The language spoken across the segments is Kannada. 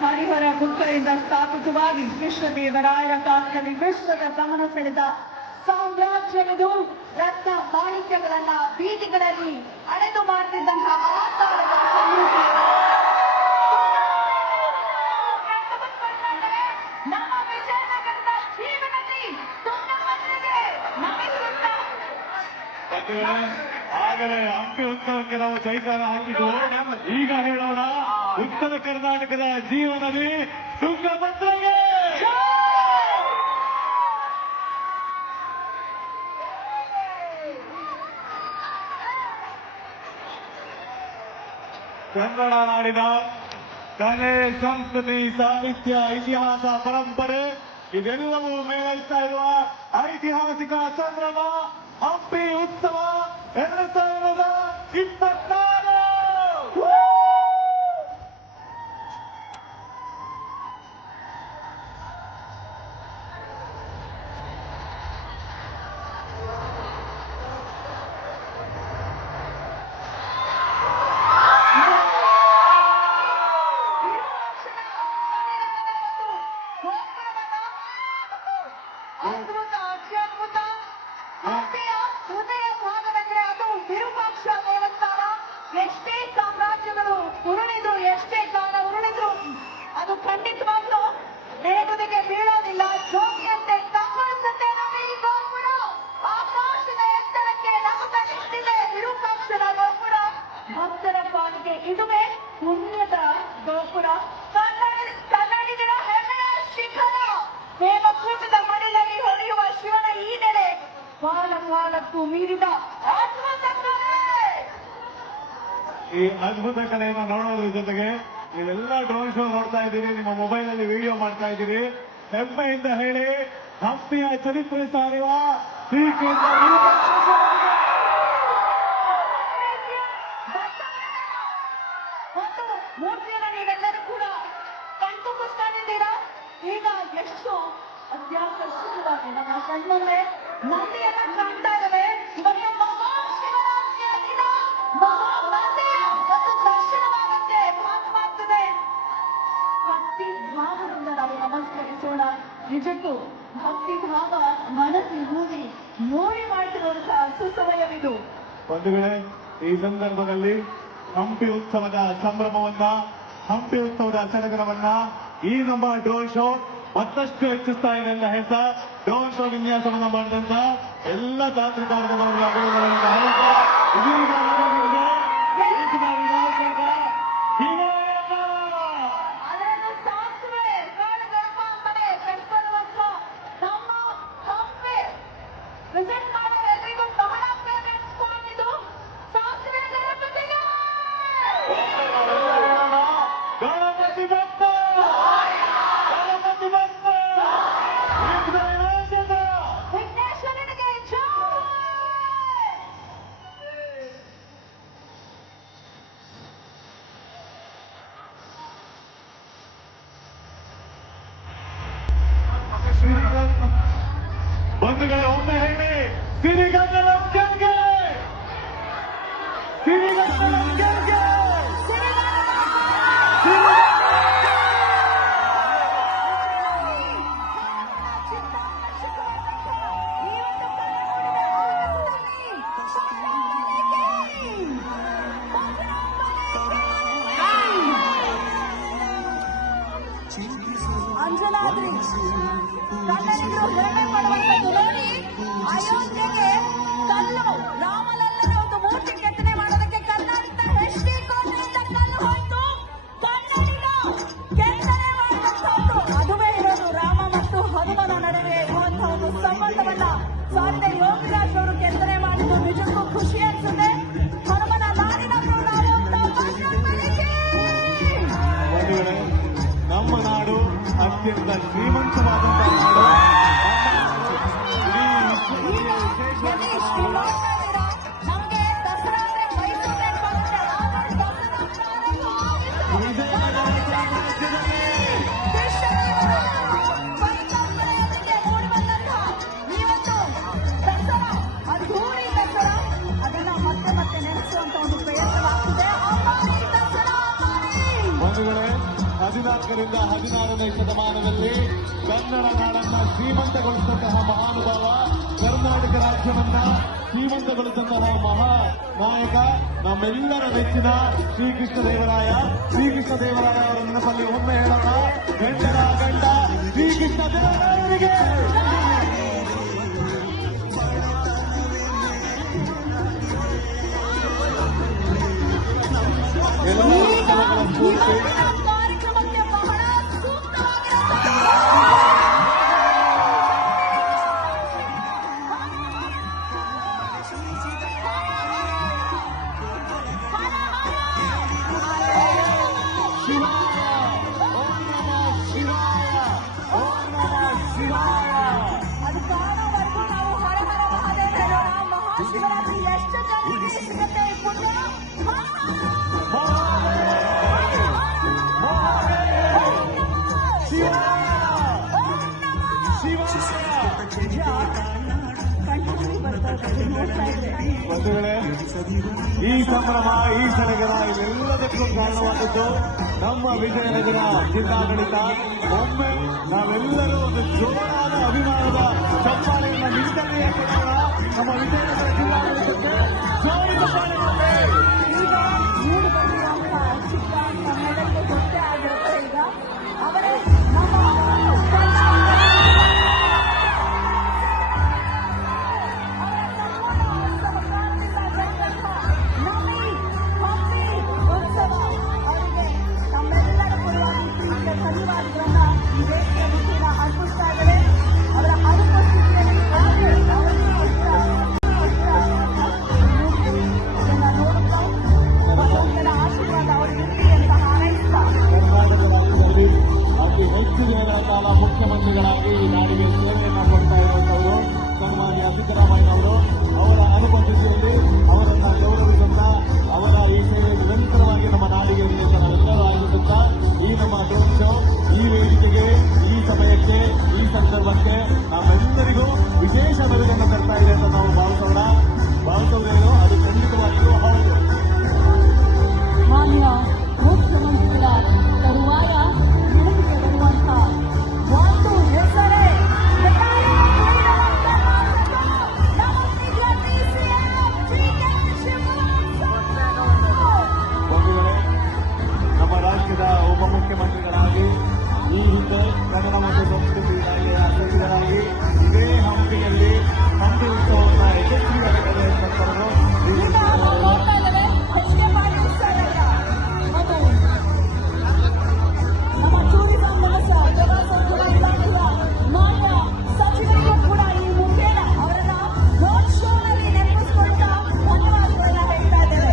ಹರಿಹರ ಗುತ್ತರಿಂದ ಸ್ಥಾಪಿತವಾಗಿ ವಿಶ್ವದೇವರಾಯರ ಕಾಲದಲ್ಲಿ ವಿಶ್ವದ ಗಮನ ಸೆಳೆದ ಸಾಮ್ರಾಜ್ಯವಿದು. ರತ್ನ ಮಾಣಿಕ್ಯಗಳನ್ನ ಬೀದಿಗಳಲ್ಲಿ ಅಳೆದು ಮಾಡ್ತಿದ್ದಂತಹ ಆಕಾರದ ಸಂಸ್ಕೃತಿ ನಮ್ಮ ವಿಜಯನಗರದ ಜೀವನದಲ್ಲಿ ತುಂಗಭದ್ರೆಗೆ ನಮಿಸುತ್ತಾ ಆಗಲೇ ಹಂಪಿ ಉತ್ಸವಕ್ಕೆ ನಾವು ಜೈಕಾರ ಹಾಕಿದ್ದು. ಈಗ ಹೇಳೋಣ, ಉತ್ತರ ಕರ್ನಾಟಕದ ಜೀವನದಲ್ಲಿ ತುಂಗಭದ್ರೆಗೆ ಕನ್ನಡ ನಾಡಿನ ಕಲೆ, ಸಂಸ್ಕೃತಿ, ಸಾಹಿತ್ಯ, ಇತಿಹಾಸ, ಪರಂಪರೆ ಇದೆಲ್ಲವೂ ಮೇಳೈಸ್ತಾ ಇರುವ ಐತಿಹಾಸಿಕ ಸಂಭ್ರಮ ಹಂಪಿ ಉತ್ಸವ 2026. ಹಂಪಿಯ ಹೃದಯ ಭಾಗವೆಂದರೆ ಅದು ವಿರೂಪಾಕ್ಷ ದೇವಸ್ಥಾನ. ಎಷ್ಟೇ ಸಾಮ್ರಾಜ್ಯಗಳು ಉರುಳಿದ್ರು, ಎಷ್ಟೇ ಕಾಲ ಉರುಳಿದ್ರು ಅದು ಖಂಡಿತವಾಗ್ಲೂ ನೇಗುದಿಗೆ ಬೀಳೋದಿಲ್ಲ. ಜೋಗಿಯಂತೆ ಕಂಗೊಳಿಸುತ್ತೆ ನಮ್ಮ ಈ ಗೋಪುರ. ಆಕಾಶದ ಎತ್ತರಕ್ಕೆ ನಗುತ್ತಾ ನಿಂತಿದೆ ವಿರೂಪಾಕ್ಷನ ಗೋಪುರ. ಭಕ್ತರ ಪಾಲಿಗೆ ಇದುವೇ ಪುಣ್ಯದ ಗೋಪುರ. ಕನ್ನಡಿಗರ ಹೆಮ್ಮೆಯ ಶಿಖರ. ಹೇಮಕೂಟದ ಮಡಿಲಲ್ಲಿ ಹೊಳೆಯುವ ಶಿವನ ಈ ನೆಲೆ ಕಾಲಕ್ಕೂ ಮೀರಿದ ಅದ್ಭುತ ಕಲೆ. ಈ ಅದ್ಭುತ ಕಲೆಯನ್ನು ನೋಡೋದ್ರ ಜೊತೆಗೆ ನೀವೆಲ್ಲ ಡ್ರೋನ್ ಶೋ ನೋಡ್ತಾ ಇದ್ದೀರಿ, ನಿಮ್ಮ ಮೊಬೈಲ್ ಅಲ್ಲಿ ವಿಡಿಯೋ ಮಾಡ್ತಾ ಇದ್ದೀರಿ. ಹೆಮ್ಮೆಯಿಂದ ಹೇಳಿ, ಹಂಪಿಯ ಚರಿತ್ರೆ ಸಾರುವ ಶ್ರೀಕೇಂದ್ರ ಮತ್ತು ಮೂರ್ತಿಯನ್ನು ನೀವೆಲ್ಲರೂ ಕೂಡ ಕಣ್ತುಂಬಿಸ್ಕೊಂಡಿದ್ದೀರಾ. ಈಗ ಎಷ್ಟು ಅತ್ಯಾಕರ್ಷಕವಾಗಿ ನಮ್ಮ ಕಣ್ಮುಂದೆ ನಂದಿಯನ್ನ ಕಾಣ್ತಾ ಇದ್ದಾವೆ. ಇವತ್ತು ಮಹಾಶಿವರಾತ್ರಿಯ ದಿನ ಮಹಾನಂದಿ ಮತ್ತು ದರ್ಶನವಾಗುತ್ತೆ, ಭಾಸವಾಗ್ತದೆ. ಭಕ್ತಿ ಭಾವದಿಂದ ನಾವು ನಮಸ್ಕರಿಸೋಣ. ನಿಜಕ್ಕೂ ಭಕ್ತಿ ಭಾವ ಮನಸ್ಸು ನೋಡಿ ಮಾಡ್ತಿರುವಂತಹ ಸುಸಮಯವಿದು. ಬಂಧುಗಳೇ, ಈ ಸಂದರ್ಭದಲ್ಲಿ ಹಂಪಿ ಉತ್ಸವದ ಸಂಭ್ರಮವನ್ನ, ಹಂಪಿ ಉತ್ಸವದ ಸಡಗರವನ್ನ ಈ ನಮ್ಮ ಡ್ರೋನ್ ಶೋ ಮತ್ತಷ್ಟು ಹೆಚ್ಚಿಸ್ತಾ ಇದೆ ಅಂತ ಹೇಳ್ತಾ, ಡ್ರೋನ್ ಶೋ ವಿನ್ಯಾಸವನ್ನು ಮಾಡಿದಂತ ಎಲ್ಲ ತಾಂತ್ರಿಕರಿಗೆ ಬಂಧುಗಳು, ಒಮ್ಮೆ ಹೇಳಿ, ಸಿರಿಗನ್ನಡಂ ಗೆಲ್ಗೆ, ಸಿರಿಗನ್ನಡಂ ಗೆಲ್ಗೆ. ಅಂಜನಾದ್ರಿ ಕನ್ನಡಿಗರು ಹೆಮ್ಮೆ ಪಡುವಂತದ್ದು ನೋಡಿ. ಅಯೋಧ್ಯೆಗೆ ಕಲ್ಲು ರಾಮಲಲ್ಲನ ಒಂದು ಮೂರ್ತಿ ಕೆತ್ತನೆ ಮಾಡೋದಕ್ಕೆ ಕರ್ನಾಟಕದ HD ಕೋಟೆಯಿಂದ ಕಲ್ಲು ಹೋಯ್ತು. ಕನ್ನಡಿಗ ಕೆತ್ತನೆ ಮಾಡುವಂತದ್ದು ಅದುವೇ ಇರೋದು ರಾಮ ಮತ್ತು ಹನುಮನ ನಡುವೆ ಇರುವಂತಹ ಒಂದು ಸಂಬಂಧವನ್ನ ಸಾರಿದ ಯೋಗಿರಾಜ್ ಅವರು ಕೆತ್ತನೆ ಮಾಡಿದ್ದು ನಿಜಕ್ಕೂ ಖುಷಿ ಅನ್ಸುತ್ತೆ. ಹನುಮನ ನಾಡಿನವರು ನಾವು ಅಂತ ಅತ್ಯಂತ ಶ್ರೀಮಂತವಾದಂತಹ ನಾಡು. ಇಡೀ ಈಗ ಗಣೇಶ್ ನೀವು ನೋಡ್ತಾ ಇದ್ದೀರಾ, ನಮ್ಗೆ ದಸರಾ ಅಂದ್ರೆ ಮೈಸೂರು ನೆನಪಾಗುತ್ತೆ. ಆದರೆ ಪರಿಕಲ್ಪನೆಯೊಂದಿಗೆ ಮೂಡಿ ಬಂದಂತಹ ಈ ಒಂದು ದಸರಾ, ಅದ್ಧೂರಿ ದಸರಾ, ಅದನ್ನ ಮತ್ತೆ ಮತ್ತೆ ನೆನೆಸುವಂತ ಒಂದು ಪ್ರಯತ್ನವಾಗ್ತಿದೆ. ಅಮ್ಮಾನಿ ದಸರಾ, ಅಮ್ಮಾನಿ. ಬಂಧುಗಳೇ, 14ರಿಂದ 16ನೇ ಶತಮಾನದಲ್ಲಿ ಕನ್ನಡ ನಾಡನ್ನ ಶ್ರೀಮಂತಗೊಳಿಸಿದಂತಹ ಮಹಾನುಭಾವ, ಕರ್ನಾಟಕ ರಾಜ್ಯವನ್ನ ಶ್ರೀಮಂತಗೊಳಿಸಿದಂತಹ ಮಹಾ ನಾಯಕ, ನಮ್ಮೆಲ್ಲರ ನೆಚ್ಚಿನ ಶ್ರೀಕೃಷ್ಣ ದೇವರಾಯ. ಶ್ರೀಕೃಷ್ಣ ದೇವರಾಯ ಅವರ ನೆನಪಲ್ಲಿ ಒಮ್ಮೆ ಹೇಳೋಣ, ಗಂಡನ ಗಂಡ ಶ್ರೀಕೃಷ್ಣ ದೇವರಾಯರಿಗೆ. ಎಲ್ಲ ಉತ್ಸವಗಳ ಸ್ಫೂರ್ತಿ ಕಾರ್ಯಕ್ರಮಕ್ಕೆ ಬಹಳ ಸೂಕ್ತವಾಗಿರುವಂತಹ ಅದು ಕಾಣೋವರೆಗೂ ನಾವು ಹರ ಹರ ಮಹಾದೇವ ಹೇಳೋಣ. ಮಹಾಶಿವರಾತ್ರಿ ಎಷ್ಟು ಜನರಿಗೆ ಸಿಗುತ್ತೆ ಈ ಪುಣ್ಯ? ಬಂಧುಗಳೇ, ಈ ಸಂಭ್ರಮ, ಈ ಸಡಗರ ಇವೆಲ್ಲದಕ್ಕೂ ಕಾರಣವಾದದ್ದು ನಮ್ಮ ವಿಜಯನಗರ ಜಿಲ್ಲಾಡಳಿತ. ಒಮ್ಮೆ ನಾವೆಲ್ಲರೂ ಒಂದು ಜೋರಾದ ಅಭಿಮಾನದ ಚಪ್ಪಾಳೆಯನ್ನು ನಿಂತಲ್ಲಿಯೇ ಕೊಡೋಣ. ನಮ್ಮ ವಿಜಯನಗರ ಜಿಲ್ಲಾಡಳಿತಕ್ಕೆ ಜೋರು ಚಪ್ಪಾಳೆ ಕೊಡಬೇಕು. ಈಗ ಮೂಡಿ ಬಂದಿರುವಂತಹ ಚಿಕ್ಕ ನಮ್ಮೆಲ್ಲರಿಗೂ ಗೊತ್ತೇ ಆಗಿರುತ್ತೆ. ಈಗ ಅವರೇ ನಮ್ಮ ಉತ್ಸವ ಅವರಿಗೆ ನಮ್ಮೆಲ್ಲರ ಪರವಾಗಿ ಧನ್ಯವಾದಗಳನ್ನ ಈ ವೇದಿಕೆಯ ಮುಖೇನ ಅರ್ಪಿಸ್ತಾ ಇದ್ದಾರೆ. ಅವರ ಅನುಪಸ್ಥಿತಿಯಲ್ಲಿ ನೋಡುತ್ತಾ ಭಗವಂತನ ಆಶೀರ್ವಾದ ಅವರಿಗಿರಲಿ ಅಂತ ಹಾರೈಸ್ತಾ ಕರ್ನಾಟಕ ರಾಜ್ಯದಲ್ಲಿ ಅತಿ ಹೆಚ್ಚು ದಿನಗಳ ಕಾಲ ಮುಖ್ಯಮಂತ್ರಿಗಳಾಗಿ ಈ ನಾಡಿಗೆ ಸೇವೆಯನ್ನು ಕೊಡ್ತಾ ಇರುವಂತವರು ಸನ್ಮಾನ್ಯ ಸಿದ್ದರಾಮಯ್ಯನವರು. ಅವರ ಅನುಪಸ್ಥಿತಿಯಲ್ಲಿ ಅವರನ್ನ ಗೌರವಿಸುತ್ತಾ ಅವರ ಈ ಸೇವೆ ನಿರಂತರವಾಗಿ ನಮ್ಮ ನಾಡಿಗೆ ಇರಲಿ ಅಂತ ನಾವೆಲ್ಲರೂ ಆಗಿಸುತ್ತಾ ಈ ನಮ್ಮ ಡ್ರೋನ್ ಶೋ ಈ ವೇದಿಕೆಗೆ, ಈ ಸಮಯಕ್ಕೆ, ಈ ಸಂದರ್ಭಕ್ಕೆ ನಮ್ಮೆಲ್ಲರಿಗೂ ವಿಶೇಷ ಮೆರುಗನ್ನು ತರ್ತಾ ಇದೆ ಅಂತ ನಾವು ಭಾವಿಸೋದೇನು ಅದು ಖಂಡಿತವಾಗಿಯೂ ಹೌದು. ಮಾನ್ಯ ಮುಖ್ಯಮಂತ್ರಿಗಳ ತರುವಾಯ ನೆನಪಿಗೆ ಬರುವಂತ ಒಂದು ಹೆಸರೇ ಬಂಧುಗಳೇ, ನಮ್ಮ ರಾಜ್ಯದ ಉಪಮುಖ್ಯಮಂತ್ರಿಗಳಾಗಿ ಈ ಹಿಂದೆ ಕನ್ನಡ ಮತ್ತು ಸಂಸ್ಕೃತಿ ಇಲಾಖೆಯ ಸಚಿವರಾಗಿ ಇದೇ ಹಂಪಿಯಲ್ಲಿ ಹಂಪಿ ಉತ್ಸವವನ್ನು ಯಶಸ್ವಿಯಾಗಿ ನಡೆಸಿದಂತವರು ಈಗ ನಾವು ನೋಡ್ತಾ ಇದ್ದೇವೆ ಎಚ್.ಕೆ. ಪಾಟೀಲ್ ಸರ್ ಮತ್ತು ನಮ್ಮ ಟೂರಿಸಂ ಪ್ರವಾಸೋದ್ಯಮ ಇಲಾಖೆಯ ಮಾನ್ಯ ಸಚಿವರಿಗೂ ಕೂಡ ಈ ಮುಖೇನ ಅವರನ್ನ ರೋಡ್ ಶೋನಲ್ಲಿ ನೆನಪಿಸಿಕೊಳ್ತಾ ಧನ್ಯವಾದಗಳನ್ನ ಹೇಳ್ತಾ ಇದ್ದೇವೆ.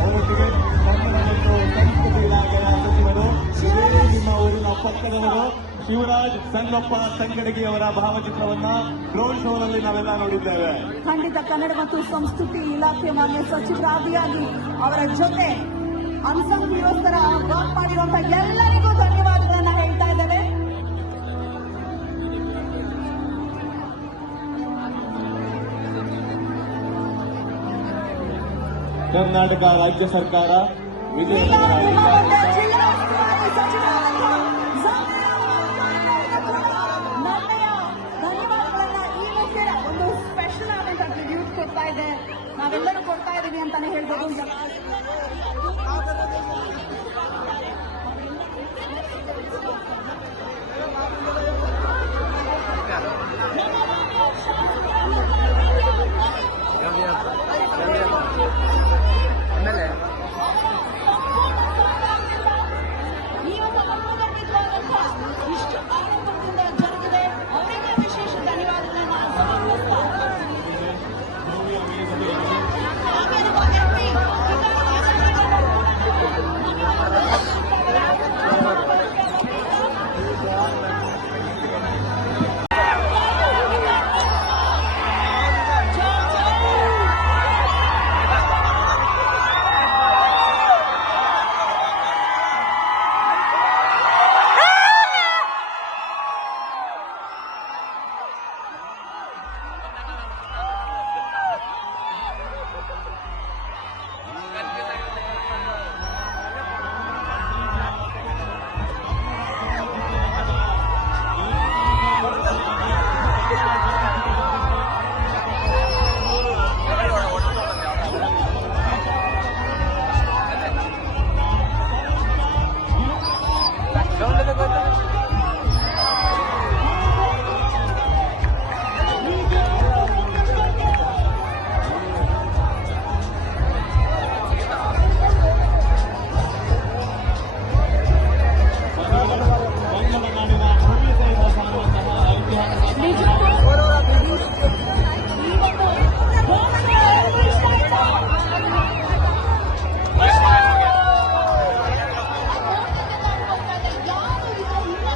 ಅವರೊಟ್ಟಿಗೆ ಕನ್ನಡ ಮತ್ತು ಸಂಸ್ಕೃತಿ ಇಲಾಖೆಯ ಸಚಿವರು ಇದೇ ನಿಮ್ಮ ಊರಿನ ಪಕ್ಕದವರು ಶಿವರಾಜ್ ಸಂಗಪ್ಪ ಸಂಗಡಗಿ ಅವರ ಭಾವಚಿತ್ರವನ್ನ ಡ್ರೋನ್ ಶೋನಲ್ಲಿ ನಾವೆಲ್ಲ ನೋಡಿದ್ದೇವೆ. ಖಂಡಿತ ಕನ್ನಡ ಮತ್ತು ಸಂಸ್ಕೃತಿ ಇಲಾಖೆ ಮಾನ್ಯ ಸಚಿವರಾದಿಯಾಗಿ ಅವರ ಜೊತೆ ಅನ್ಸಂಗ್ ಹೀರೋಸ್ ತರ ವರ್ಕ್ ಮಾಡಿರುವಂತಹ ಎಲ್ಲರಿಗೂ ಧನ್ಯವಾದಗಳನ್ನ ಹೇಳ್ತಾ ಇದ್ದೇವೆ. ಕರ್ನಾಟಕ ರಾಜ್ಯ ಸರ್ಕಾರ ಈಗ ವಿಜಯನಗರ ನಮ್ಮ ಜಿಲ್ಲಾಡಳಿತ ಜಿಲ್ಲಾ